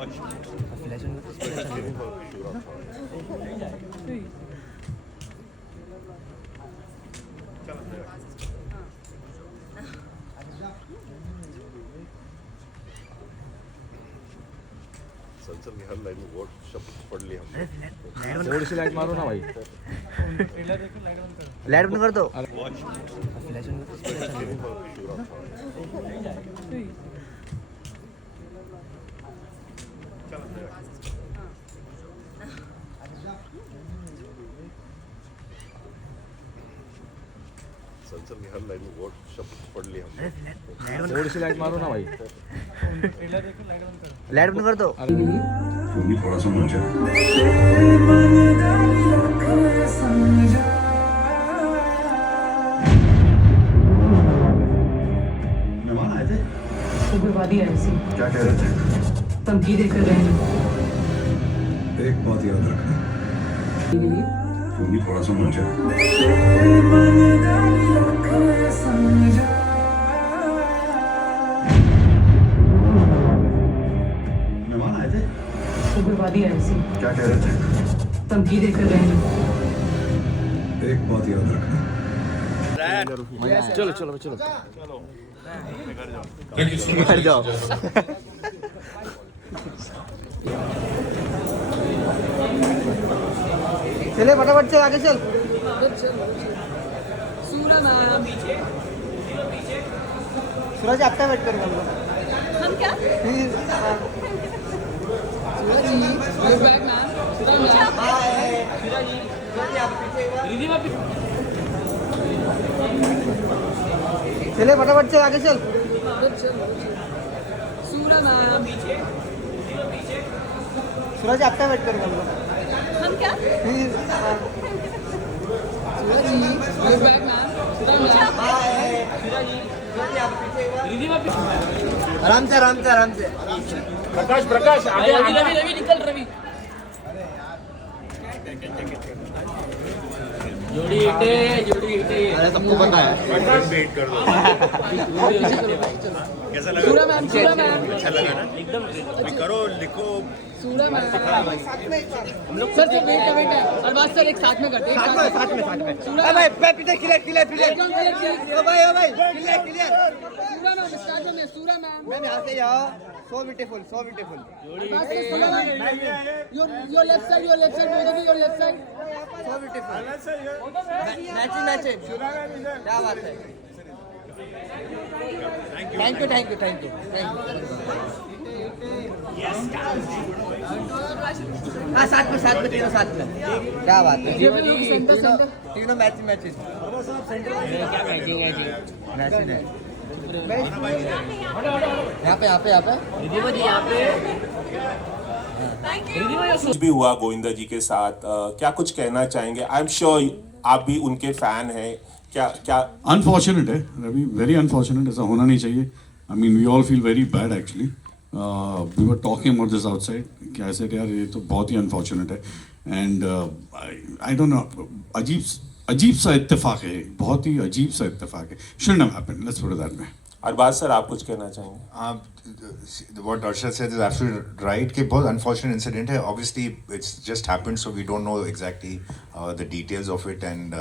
संसद की हर लाइन में वोट शब्द पढ़ लिया हमने। थोड़ी सी लाइट मारो ना भाई। लाइट बंद कर दो। संसद की हर लाइन में वोट शब्द पढ़ लिया हमने। थोड़ी सी लाइट मारो ना भाई। लाइट बंद कर दो। थोड़ा सा मुझे मेहमान आए थे। उग्रवादी आए थे। क्या कह रहे थे? धमकी देकर गए हैं। एक बात याद रखना, थोड़ा सा मुझे मेहमान आए थे। उग्रवादी आए थे। क्या कह रहे थे? धमकी देकर गए हैं। एक बात याद रखना, चलो चलो चलो घर जाओ। चले फटाफट चल, आगे चल। सूरज आपका वेट करेंगे हम लोग। हम क्या? चले फटाफट चल, आगे चल। सूरज आपका वेट करेंगे हम लोग। हम क्या? आराम से आराम से आराम से। प्रकाश प्रकाश आगे रवि रवि रवि निकल रवि। जोड़ी हिटे। अरे सबको पता है। वेट कर दो। कैसा लगा? सूरा मैम अच्छा लगा ना? एकदम अभी करो, लिखो। सूरा मैम सर से वेट है और बात सर एक साथ में करते हैं। सूरज भाई पीछे क्लियर ओ भाई क्लियर। सूरा मैम स्टार्ट में सूरा मैम मैम यहाँ से जाओ। So beautiful your left side both of your left side. So beautiful. Matching क्या बात है। Thank you. हाँ साथ में तीनों साथ में। क्या बात है। तीनों मैचिंग। क्या मैचिंग है जी? मैचिंग है। यहाँ पे कुछ भी हुआ गोविंदा जी के साथ, क्या कुछ कहना चाहेंगे? आई एम श्योर आप भी उनके फैन हैं। क्या अनफॉर्चुनेट है रवि, वेरी अनफॉर्चुनेट। ऐसा होना नहीं चाहिए। I mean we all feel very bad actually. We were talking about this outside कि ऐसे यार ये तो बहुत ही अनफॉर्चुनेट है। एंड आई डोंट नो, अजीब सा इत्तेफाक है, बहुत ही अजीब सा इत्तेफाक है। Shouldn't have happened, let's put it that way. Arbaaz sir आप कुछ कहना चाहेंगे? What Arshad said is absolutely right. कि बहुत unfortunate incident है. Obviously, it's just happened, so we don't know exactly the details of it, and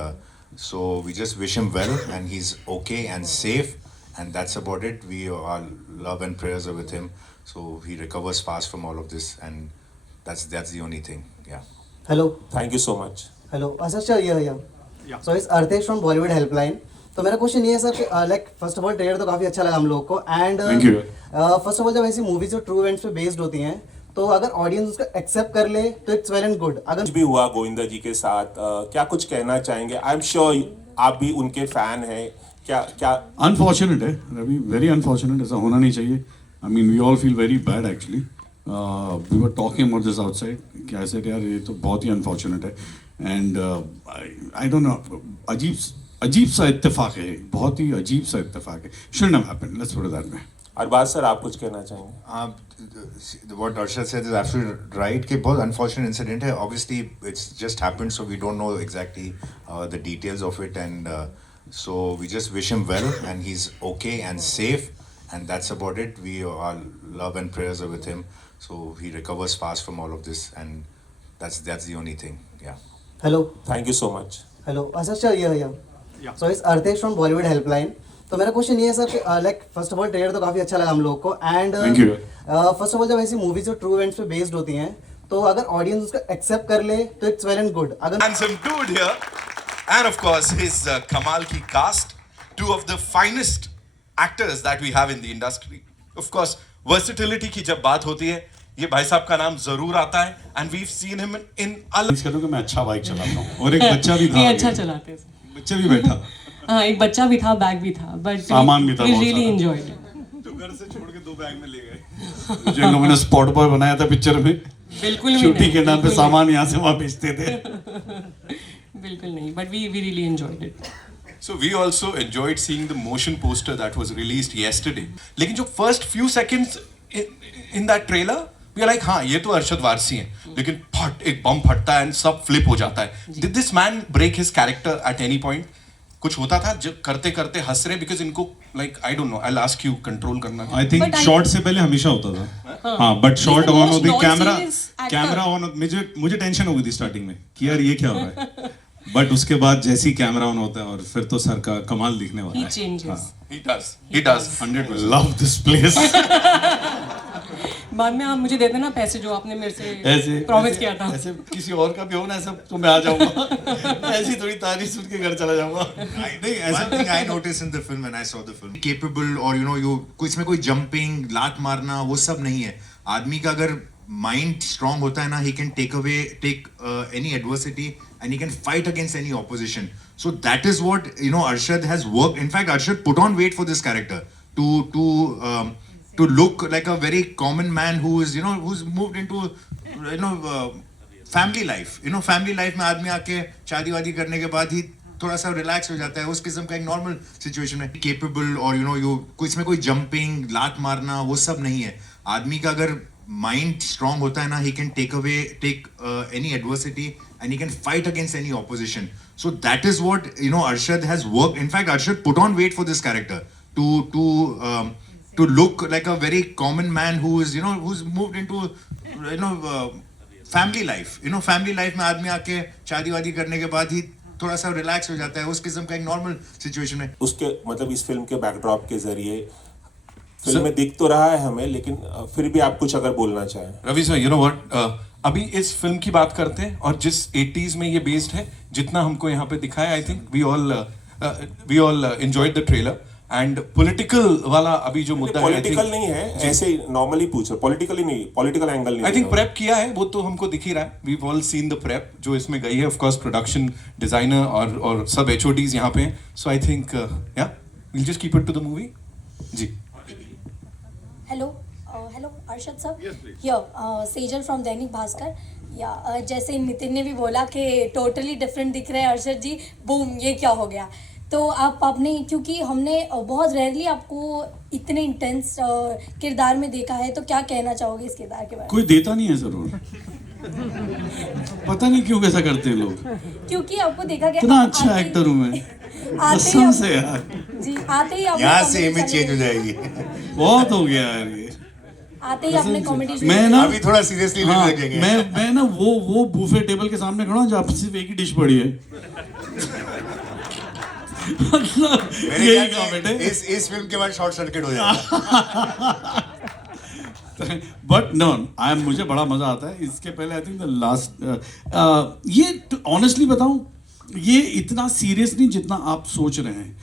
so we just wish him well, and he's okay and safe, and that's about it. Our love and prayers are with him, so he recovers fast from all of this, and that's the only thing. Yeah. Hello. Thank you so much. Hello. Sir, yeah. So it's Artesh from Bollywood Helpline. तो मेरा question ये है sir कि like first of all trailer तो काफी अच्छा लगा हम लोग को। एंड फर्स्ट ऑफ ऑल जब ऐसी मूवीज जो ट्रू इवेंट्स पे बेस्ड होती हैं तो अगर ऑडियंस उसको एक्सेप्ट कर ले तो इट्स वेल एंड गुड। अगर कुछ भी हुआ गोविंदा जी के साथ, क्या कुछ कहना चाहेंगे? आई एम श्योर आप भी उनके फैन हैं। क्या अनफॉर्चुनेट है रवि, वेरी अनफॉर्चुनेट। ऐसा होना नहीं चाहिए। I mean we all feel very bad actually. We were talking about this outside कि ऐसे यार ये तो बहुत ही अनफॉर्चुनेट है। एंड आई डोंट नो, अजीब सा इत्तेफाक है, बहुत ही अजीब सा इत्तेफाक है। Shouldn't have happened, let's put it that way. Arbaaz sir आप कुछ कहना चाहेंगे? What Arshad said is absolutely right. कि बहुत unfortunate incident है. Obviously, it's just happened, so we don't know exactly the details of it, and so we just wish him well, and he's okay and safe, and that's about it. Our love and prayers are with him, so he recovers fast from all of this, and that's the only thing. Yeah. Hello thank you so much. Hello अच्छा sir ये सो इस अर्थेश from Bollywood helpline. तो मेरा question ये है sir कि like first of all trailer तो काफी अच्छा लगा हम लोग को and Thank you. First of all जब ऐसी मूवीज जो ट्रू इवेंट्स पे बेस्ड होती हैं तो अगर ऑडियंस उसका एक्सेप्ट कर ले तो इट्स वेल एंड गुड. अगर Handsome dude here, and of course his Kamal ki cast, two of the finest actors that we have in the industry. Of course, versatility की जब बात होती है, ये भाई साहब का नाम जरूर आता है, and we've seen him in इसका तो कि मैं अच्छा बाइक चलाता हूँ और एक बच्चा भी था. ये अच्छा चलाते हैं. बच्चा भी बैठा. हाँ, एक बच्चा भी था, बैग भी था, बट सामान भी था वी बहुत रियली सारा. Enjoyed it. तो घर से छोड़ के 2 बैग में ले गए. जो इन लोगों ने स्पॉट बॉय बनाया था पिक्चर में, बिल्कुल भी शूटिंग के नहीं, नाम पे बिल्कुल सामान यहाँ से वहाँ भेजते थे. नहीं. बिल्कुल नहीं, but we really enjoyed it. So we also enjoyed seeing the motion poster that was released yesterday. लेकिन जो first few seconds in that trailer, we are like, हाँ ये तो अरशद वारसी हैं. लेकिन फट एक बम फटता है and सब flip हो जाता है. Did this man break his character at any point? कुछ होता था जब करते करते हंस रहे because इनको like I don't know. I'll ask you control करना. I think शॉट से पहले हमेशा होता था. हाँ, बट शॉट ऑन होती कैमरा ऑन. मुझे टेंशन हो गई थी स्टार्टिंग में कि यार ये क्या हो रहा है. बट उसके बाद जैसे ही कैमरा ऑन होता है और फिर तो सर का कमाल दिखने वाला ही है. Changes. He does. 100%. Love this place. बाद में आप मुझे दे देना पैसे जो आपने मेरे से ऐसे प्रॉमिस किया था. ऐसे किसी और का भी हो ना ऐसा तो मैं आ जाऊंगा. ऐसी थोड़ी तारीफ सुन के घर चला जाऊंगा. One thing I noticed in the film when I saw the film, capable or इसमें कोई jumping, लात मारना वो सब नहीं है. आदमी का अगर mind strong होता है ना, he can take any adversity and he can fight against any opposition. So that is what Arshad has worked. In fact, Arshad put on weight for this character to look like a very common man who's moved into family life. Family life में आदमी आके शादी वादी करने के बाद ही थोड़ा सा रिलैक्स हो जाता है. उस किस्म का एक नॉर्मल सिचुएशन में केपेबल और इसमें कोई जंपिंग, लात मारना वो सब नहीं है. आदमी का अगर माइंड स्ट्रांग होता है ना, he can take any adversity and he can fight against any opposition. So that is what Arshad has worked. In fact, Arshad put on weight for this character to look like a very common man who's moved into family life. Family life में आदमी आके शादी वादी करने के बाद ही थोड़ा सा रिलैक्स हो जाता है. उस किस्म का एक नॉर्मल सिचुएशन में उसके मतलब इस फिल्म के बैकड्रॉप के जरिए फिल्म में दिख तो रहा है हमें, लेकिन फिर भी आप कुछ अगर बोलना चाहें. Ravi sir, you know what? अभी इस फिल्म की बात करते हैं और जिस 80s में ये बेस्ड है, जितना हमको यहाँ पे दिखाया, I think we all enjoyed the trailer. And political वाला अभी जो मुद्दा है, पॉलिटिकल नहीं है, ऐसे नॉर्मली पूछ रहे. पॉलिटिकली नहीं, पॉलिटिकल एंगल नहीं. आई थिंक प्रेप किया है वो तो हमको दिख ही रहा है. We all seen the prep जो इसमें गई है. ऑफ कोर्स प्रोडक्शन डिजाइनर और सब HODs यहाँ पे. So I think we'll just keep it to the movie. जी. Hello, Arshad sir. Yes, please. Here, Sejal from Dainik Bhaskar. जैसे नितिन ने भी बोला कि टोटली डिफरेंट दिख रहे हैं अरशद जी. बूम, ये क्या हो गया. तो आप आपने, क्योंकि हमने बहुत रेयरली आपको इतने इंटेंस किरदार में देखा है, तो क्या कहना चाहोगे इस किरदार के बारे में? कोई देता नहीं है जरूर. पता नहीं क्यों कैसा करते हैं लोग. क्योंकि आपको देखा गया इतना अच्छा एक्टर हूँ मैं. कसम से यार. जी, आते ही यहाँ से इमेज चेंज हो जाएगी. बहुत हो गया यार ये. आते ही आपने कॉमेडी मैं ना अभी थोड़ा सीरियसली लेने लगेंगे. मैं ना वो बूफे टेबल के सामने खड़ा हूँ जहाँ सिर्फ एक ही डिश पड़ी है. मतलब यही कमेंट है. इस फिल्म के बाद शॉर्ट सर्किट हो जाएगा. बट नो, मुझे बड़ा मजा आता है. इसके पहले आई थिंक द लास्ट ये ऑनेस्टली बताऊं, ये इतना सीरियस नहीं जितना आप सोच रहे हैं.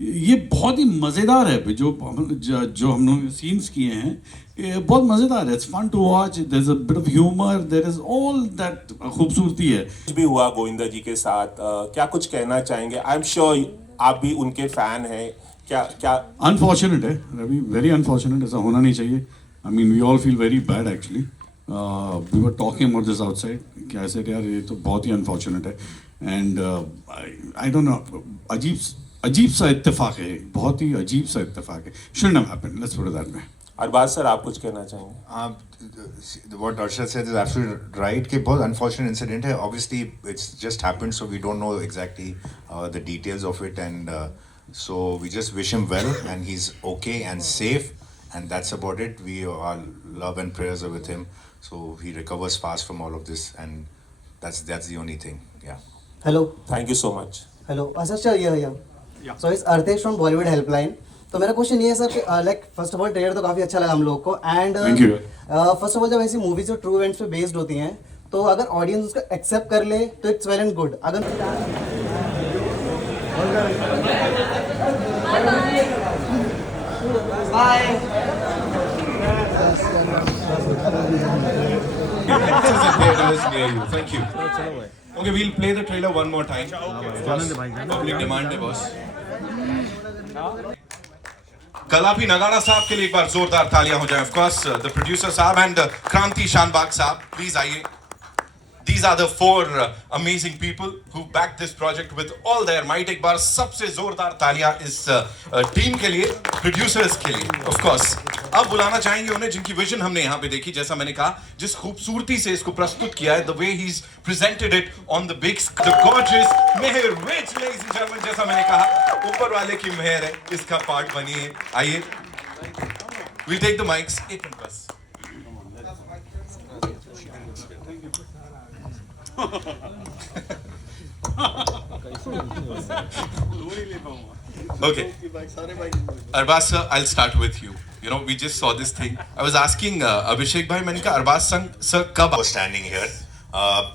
ये बहुत ही मज़ेदार है. जो हम लोग सीन्स किए हैं ये बहुत मज़ेदार है. It's fun to watch. There is a bit of humour, there is all that खूबसूरती है. कुछ भी हुआ गोविंदा जी के साथ, क्या कुछ कहना चाहेंगे? आई एम श्योर आप भी उनके फैन हैं. क्या अनफॉर्चुनेट है रवि, वेरी अनफॉर्चुनेट. ऐसा होना नहीं चाहिए. I mean we all feel very bad actually. We were talking about this outside कि ऐसे यार ये तो बहुत ही अनफॉर्चुनेट है. एंड आई डोंट नो, अजीब सा इत्तेफाक है. बहुत ही अजीब सा इत्तेफाक है. Shouldn't have happened. Let's put it that way. Arbaaz sir, आप कुछ कहना चाहेंगे? What Arshad said is absolutely right. कि बहुत unfortunate incident है. Obviously, it's just happened, so we don't know exactly the details of it, and so we just wish him well, and he's okay and safe, and that's about it. Our love and prayers are with him, so he recovers fast from all of this, and that's the only thing. Yeah. Hello. Thank you so much. Hello sir sir ये सो इस अर्थेश from Bollywood helpline. तो मेरा question ये है sir कि like first of all trailer तो काफ़ी अच्छा लगा हम लोग को एंड फर्स्ट ऑफ ऑल जब ऐसी मूवीज जो ट्रू इवेंट्स पे बेस्ड होती हैं तो अगर ऑडियंस उसको एक्सेप्ट कर ले तो इट्स वेल एंड गुड. अगर Thank you. Okay, we'll play the trailer one more time. Public demand है boss. कलापी नगाड़ा साहब के लिए एक बार जोरदार तालियां हो जाएं. Of course, the producer साहब and क्रांति शानबाग साहब, please आइए. These are the four amazing people who backed this project with all their might. एक बार सबसे जोरदार तालियां इस टीम के लिए, producers के लिए. Of course. अब बुलाना चाहेंगे उन्हें जिनकी विजन हमने यहाँ पे देखी. जैसा मैंने कहा, जिस खूबसूरती से इसको प्रस्तुत किया है, the way he's presented it on the big screen, the gorgeous Mehar which, ladies and gentlemen, जैसा मैंने कहा, ऊपर वाले की मेहर है, इसका पार्ट बनी है. आइए, we'll take the mics. एक मिनट बस. Okay, Arbaz sir, I'll start with you. You know, we just saw this thing. I was asking Abhishek bhai, मैंने कहा Arbaz sir कब was standing here.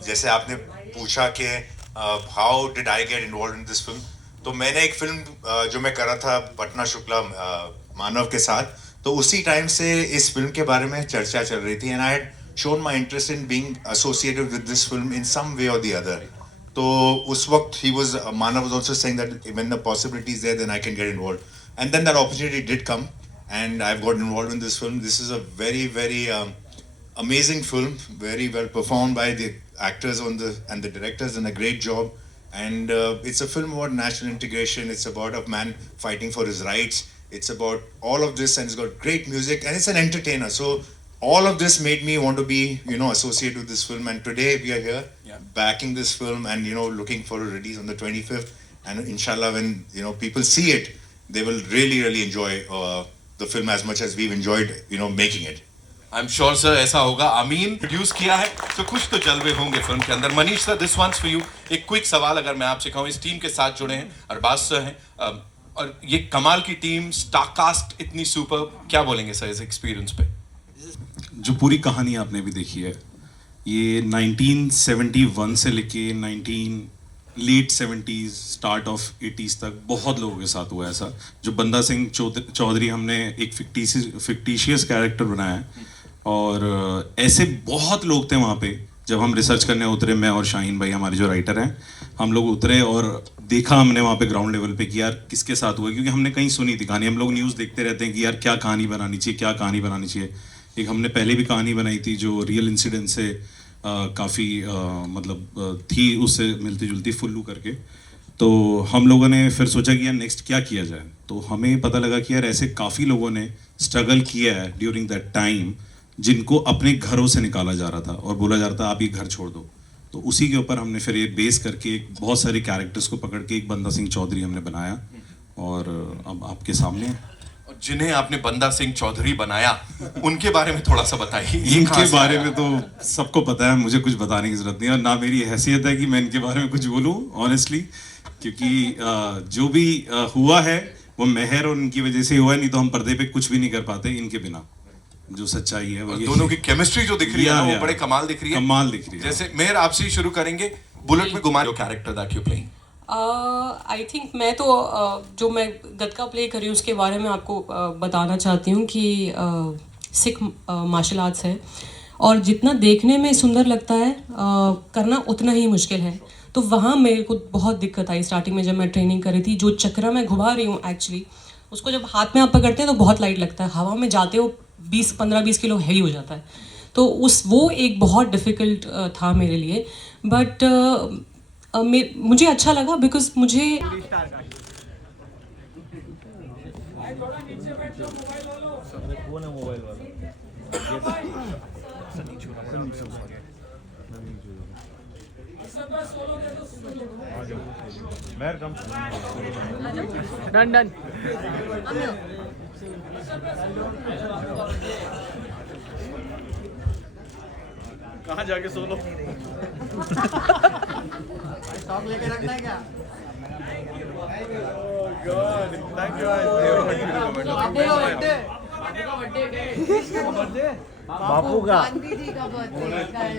जैसे आपने पूछा कि how did I get involved in this film? तो मैंने एक फिल्म जो मैं कर रहा था पटना शुक्ला मानव के साथ, तो उसी टाइम से इस फिल्म के बारे में चर्चा चल रही थी, and I had shown my interest in being associated with this film in some way or the other. तो उस वक्त Manav was also saying that when the possibility is there, then I can get involved. And then that opportunity did come, and I've got involved in this film. This is a very, very amazing film, very well performed by the actors and the directors, done a great job. And it's a film about national integration. It's about a man fighting for his rights. It's about all of this, and it's got great music, and it's an entertainer. So all of this made me want to be, associated with this film. And today we are here backing this film and, looking for a release on the 25th. And inshallah, when, people see it, they will really, really enjoy the film as much as we've enjoyed, making it. I'm sure sir ऐसा होगा. अमीन produce किया है, तो कुछ तो जलवे होंगे film के अंदर. Manish sir, this one's for you. एक क्विक सवाल अगर मैं आपसे कहूँ, इस टीम के साथ जुड़े हैं, अरबाज सर हैं, और ये कमाल की टीम, स्टार कास्ट इतनी सुपर, क्या बोलेंगे सर इस एक्सपीरियंस पे? जो पूरी कहानी आपने भी देखी है, ये 1971 से लेके late 70s start of 80s तक बहुत लोगों के साथ हुआ है ऐसा. जो बंदा सिंह चौधरी हमने एक फिक्टिशियस कैरेक्टर बनाया है, और ऐसे बहुत लोग थे वहाँ पे. जब हम रिसर्च करने उतरे, मैं और शाहीन भाई हमारे जो राइटर हैं, हम लोग उतरे और देखा हमने वहाँ पे ग्राउंड लेवल पे कि यार किसके साथ हुआ, क्योंकि हमने कहीं सुनी थी कहानी. हम लोग न्यूज़ देखते रहते हैं कि यार क्या कहानी बनानी चाहिए. एक हमने पहले भी कहानी बनाई थी जो रियल इंसिडेंट से काफ़ी मतलब थी, उससे मिलती जुलती, फुल्लू करके. तो हम लोगों ने फिर सोचा कि यार नेक्स्ट क्या किया जाए. तो हमें पता लगा कि यार ऐसे काफ़ी लोगों ने स्ट्रगल किया है ड्यूरिंग दैट टाइम, जिनको अपने घरों से निकाला जा रहा था और बोला जा रहा था आप ये घर छोड़ दो. तो उसी के ऊपर हमने फिर ये बेस करके बहुत सारे कैरेक्टर्स को पकड़ के एक बंदा सिंह चौधरी हमने बनाया, और अब आपके सामने है. जिन्हें आपने बंदा सिंह चौधरी बनाया, उनके बारे में थोड़ा सा बताइए. इनके बारे में तो सबको पता है, मुझे कुछ बताने की जरूरत नहीं है, और ना मेरी हैसियत है कि मैं इनके बारे में कुछ बोलूं ऑनेस्टली, क्योंकि जो भी हुआ है वो मेहर और उनकी वजह से हुआ है. नहीं तो हम पर्दे पे कुछ भी नहीं कर पाते इनके बिना. जो सच्चाई है वो दोनों की केमिस्ट्री जो दिख रही है वो बड़े कमाल दिख रही है. जैसे मेहर, आपसे ही शुरू करेंगे. बुलेट में Gumaan character that you playing. I think मैं तो जो मैं गतका प्ले कर रही हूँ उसके बारे में आपको बताना चाहती हूँ कि सिख मार्शल आर्ट्स है, और जितना देखने में सुंदर लगता है करना उतना ही मुश्किल है. तो वहाँ मेरे को बहुत दिक्कत आई स्टार्टिंग में जब मैं ट्रेनिंग कर रही थी. जो चक्रा मैं घुमा रही हूँ एक्चुअली, उसको जब हाथ में आप पकड़ते हैं तो बहुत लाइट लगता है, हवा में जाते हो 15-20 किलो हैवी हो जाता है. तो वो एक बहुत डिफ़िकल्ट था मेरे लिए. बट मुझे अच्छा लगा बिकॉज मुझे डन डन कहाँ जाके सो लो स्टॉक लेके रखना है क्या? गॉड थैंक यू बापू का गांधी जी का बर्थडे कल।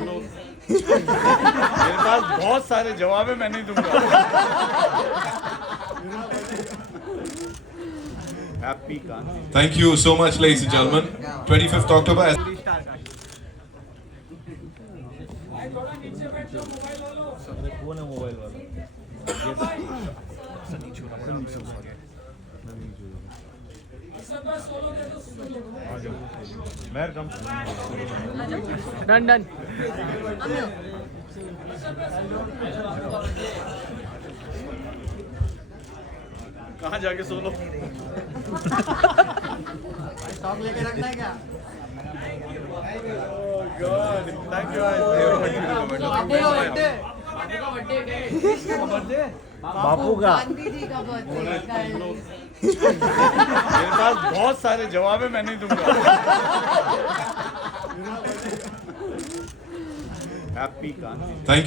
मेरे पास बहुत सारे जवाब है, मैं नहीं दूंगा। Happy Gandhi. Thank you so much, ladies and gentlemen. 25th October. कौन है मोबाइल वाला? डन डन कहाँ जाके सो लो स्टॉक लेके रखना है क्या? गॉड थैंक यू बापू का गांधी जी का बर्थडे कल। मेरे पास बहुत सारे जवाब है, मैं नहीं दूंगा। हैप्पी गांधी। Thank you.